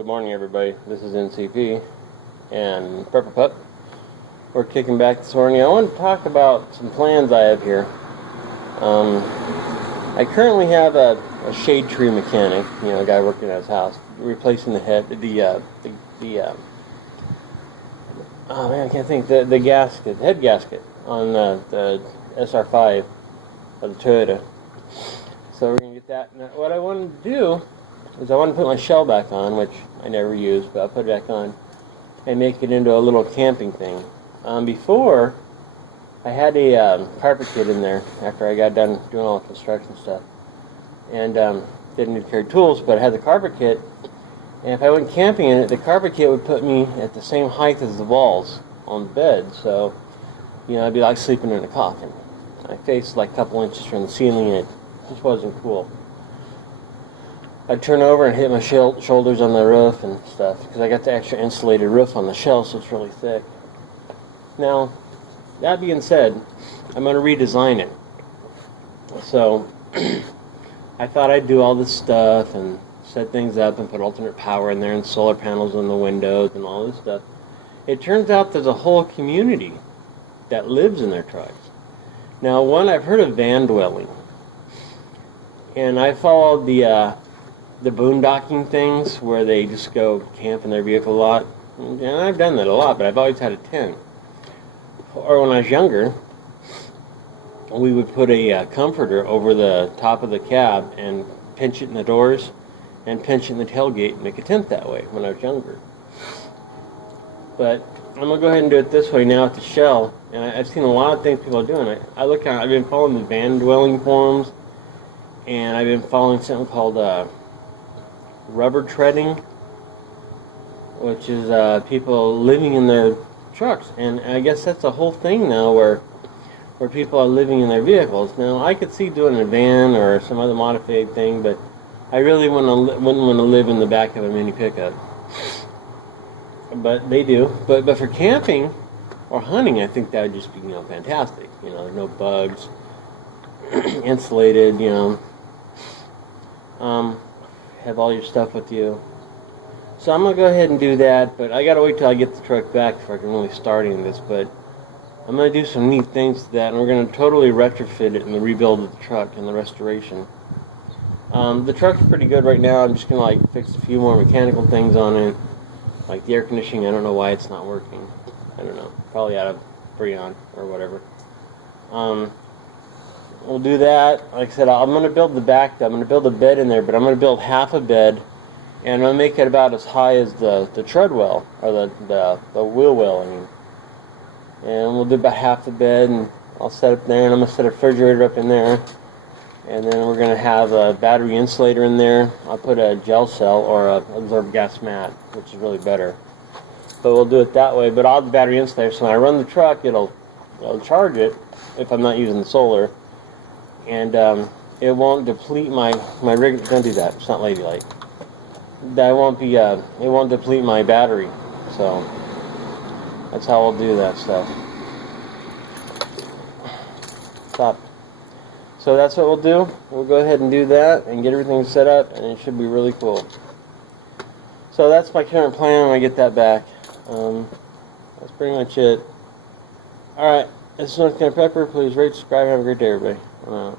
Good morning, everybody. This is NCP and Pepper Pup. We're kicking back this morning. I want to talk about some plans I have here. I currently have a shade tree mechanic, a guy working at his house, replacing the head, oh man, I can't think, the gasket, head gasket on the SR5 of the Toyota. So we're going to get that. Now, what I want to do is I want to put my shell back on, which I never use, but I'll put it back on and make it into a little camping thing. Before, I had a carpet kit in there after I got done doing all the construction stuff. And didn't need to carry tools, but I had the carpet kit. And if I went camping in it, the carpet kit would put me at the same height as the walls on the bed. So, I'd be like sleeping in a coffin. My face was like a couple inches from the ceiling, and it just wasn't cool. I'd turn over and hit my shoulders on the roof and stuff, because I got the extra insulated roof on the shell, so it's really thick. Now, that being said, I'm going to redesign it. So, I thought I'd do all this stuff and set things up and put alternate power in there and solar panels on the windows and all this stuff. It turns out there's a whole community that lives in their trucks. Now, I've heard of van dwelling, and I followed the boondocking things where they just go camp in their vehicle a lot. And I've done that a lot, but I've always had a tent. Or when I was younger, we would put a comforter over the top of the cab and pinch it in the doors and pinch it in the tailgate and make a tent that way when I was younger. But I'm going to go ahead and do it this way now with the shell. And I've seen a lot of things people are doing. I've been following the van dwelling forums, and I've been following something called rubber treading, which is people living in their trucks. And I guess that's a whole thing now where people are living in their vehicles. Now, I could see doing a van or some other modified thing, but I really wouldn't want to live in the back of a mini pickup. But they do. But for camping or hunting, I think that would just be fantastic. There's no bugs, insulated. Have all your stuff with you. So I'm gonna go ahead and do that. But I gotta wait till I get the truck back before I can really start in this. But I'm going to do some neat things to that, and we're going to totally retrofit it in the rebuild of the truck and the restoration. The truck's pretty good right now. I'm just going to fix a few more mechanical things on it, like the air conditioning. I don't know why it's not working. I don't know. Probably out of Freon or whatever. We'll do that. Like I said, I'm going to build the back. I'm going to build a bed in there, but I'm going to build half a bed, and I'm going to make it about as high as the tread well, or the wheel well, I mean. And we'll do about half the bed, and I'll set up there, and I'm going to set a refrigerator up in there. And then we're going to have a battery insulator in there. I'll put a gel cell or a absorbed gas mat, which is really better. But we'll do it that way. But I'll have the battery insulator, so when I run the truck, it'll charge it if I'm not using the solar. And it won't deplete my rig. Don't do that. It's not ladylike. It won't deplete my battery. So that's how we'll do that stuff. Stop. So that's what we'll do. We'll go ahead and do that and get everything set up, and it should be really cool. So that's my current plan when I get that back. That's pretty much it. Alright, this is North Carolina Pepper. Please rate, subscribe, have a great day, everybody. I'm out.